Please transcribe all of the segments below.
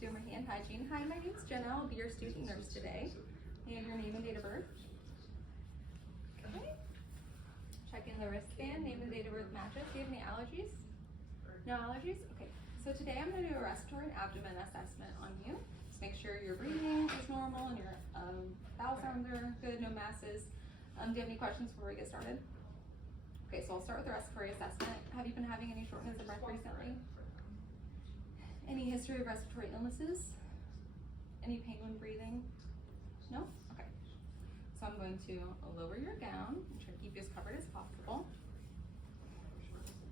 doing my hand hygiene. Hi, my name's Jenna. I'll be your student nurse today. May I have your name and date of birth? Okay. Check in the wristband. Name and date of birth matches. Do you have any allergies? No allergies? Okay. So today I'm going to do a respiratory and abdomen assessment on you. Just make sure your breathing is normal and your bowel sounds are good, no masses. Do you have any questions before we get started? Okay, so I'll start with the respiratory assessment. Have you been having any shortness of breath recently? Any history of respiratory illnesses? Any pain when breathing? No? Okay. So I'm going to lower your gown and try to keep you as covered as possible.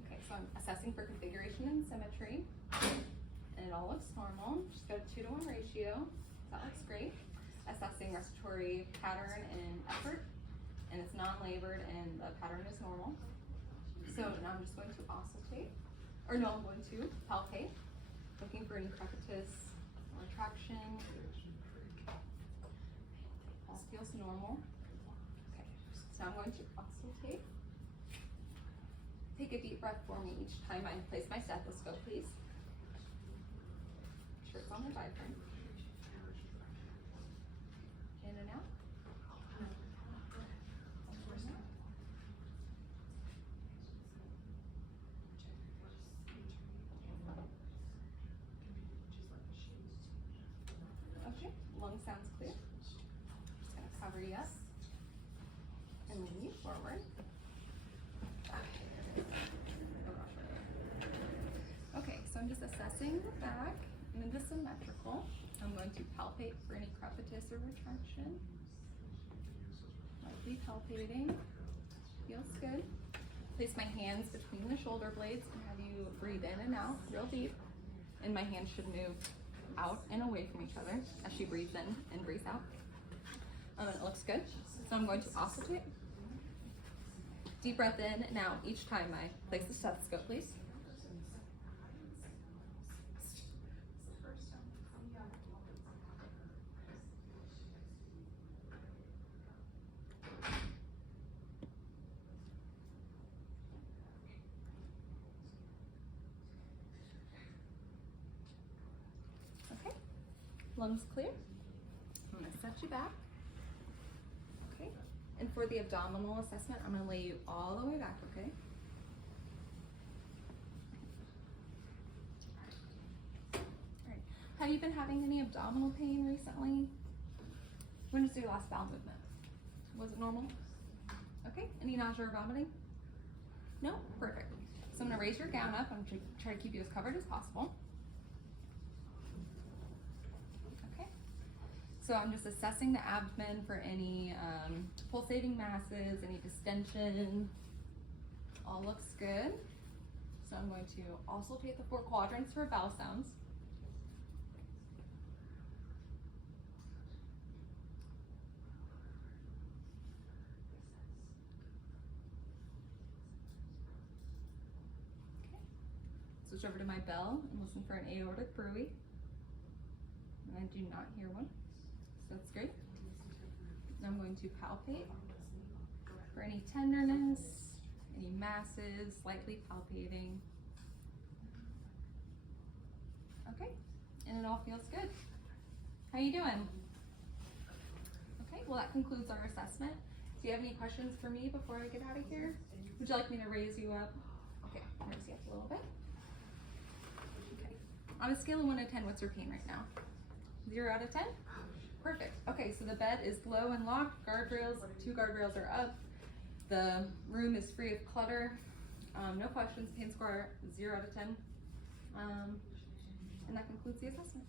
Okay, so I'm assessing for configuration and symmetry. And it all looks normal. Just got a 2-to-1 ratio. That looks great. Assessing respiratory pattern and effort. And it's non-labored and the pattern is normal. So now I'm just going to auscultate. I'm going to palpate. Looking for any crepitus or retraction. All feels normal. Okay, so now I'm going to auscultate. Take a deep breath for me each time I place my stethoscope, please. Make sure it's on the diaphragm. In and out. Okay, lung sounds clear. Just gonna cover yes and lean you forward. Okay, so I'm just assessing the back and then the symmetrical. I'm going to palpate for any crepitus or retraction. Lightly palpating. Feels good. Place my hands between the shoulder blades and have you breathe in and out real deep. And my hands should move out and away from each other as she breathes in and breathes out. It looks good. So I'm going to auscultate. Deep breath in and out each time I place the stethoscope, please. Okay, lungs clear. I'm gonna set you back. Okay, and for the abdominal assessment, I'm gonna lay you all the way back, okay? All right, have you been having any abdominal pain recently? When was your last bowel movement? Was it normal? Okay, any nausea or vomiting? No? Perfect. So I'm gonna raise your gown up. I'm gonna try to keep you as covered as possible. So I'm just assessing the abdomen for any pulsating masses, any distension. All looks good. So I'm going to auscultate the 4 quadrants for vowel sounds. Okay. Switch over to my bell and listen for an aortic bruit. And I do not hear one. So that's great. Now I'm going to palpate for any tenderness, any masses, lightly palpating. Okay, and it all feels good. How you doing? Okay, well that concludes our assessment. Do you have any questions for me before I get out of here? Would you like me to raise you up? Okay, raise you up a little bit. Okay, on a scale of 1 to 10, what's your pain right now? 0 out of 10? Perfect. Okay, so the bed is low and locked. Guardrails, 2 guardrails are up. The room is free of clutter. No questions. Pain score 0 out of 10. And that concludes the assessment.